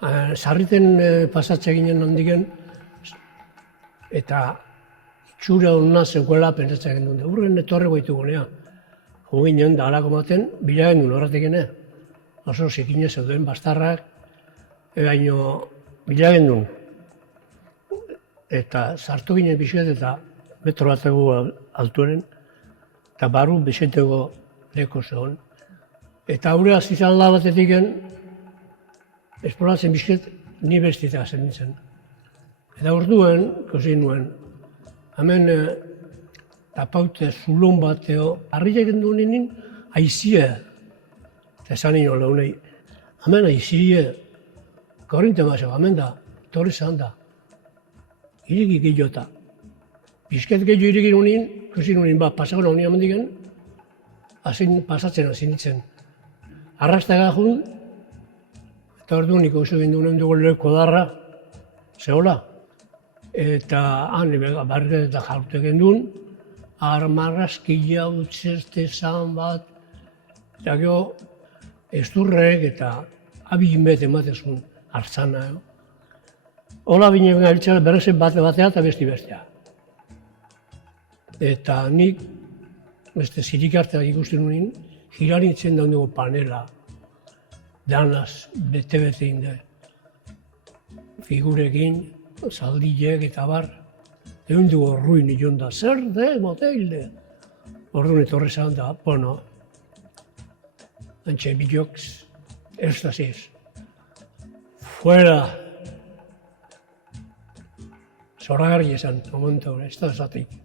Sarriten pasatze ginen handiken, eta itxura hona zeukoela pentsatzen gendun. Urren etorre goitu gunea. Jo ginen, da alako maten, bila gendun horretik gene. Oso zikine zeuden bastarrak, baino bila gendun. Eta sartu ginen pixkat eta metro batego altuaren, eta barru besentego leko zegoen. Eta aurre azizan la batetik esploratzen pixkat ni bestita zen nintzen. Eta orduen, ikusi nuen, hemen tapaute zulon bateo, harriak endu ninin aizie. Eta esan nino lehunei, hemen aizie, korrinte mazio, hemen da, torri zan da. Iriki gehiota. Bizket gehiago iriki nuen, ikusi nuen, pasako nuen amendiken, pasatzen hasi nintzen. Arrastaka jun, eta orduan ikusi genduen dugu leheko darra, zehola. Eta han, barriket eta jaute genduen, armarraskila utzeste zan bat, eta gero, esturrek eta abiginbet ematezun hartzana. Hola bine gabiltzara berrezen batea eta bestea. Eta nik, beste zirikarteak ikusten nuen, jiranitzen daun dugu panela, danaz, bete-bete inde. Figurekin, zaldilek eta bar, egun dugu ruin nion da, zer de, moteilde. Orduan etorri zan da, bueno, antxe biloks, éxtasis, fuera. Zoragarri esan, momentu, ez da esatik.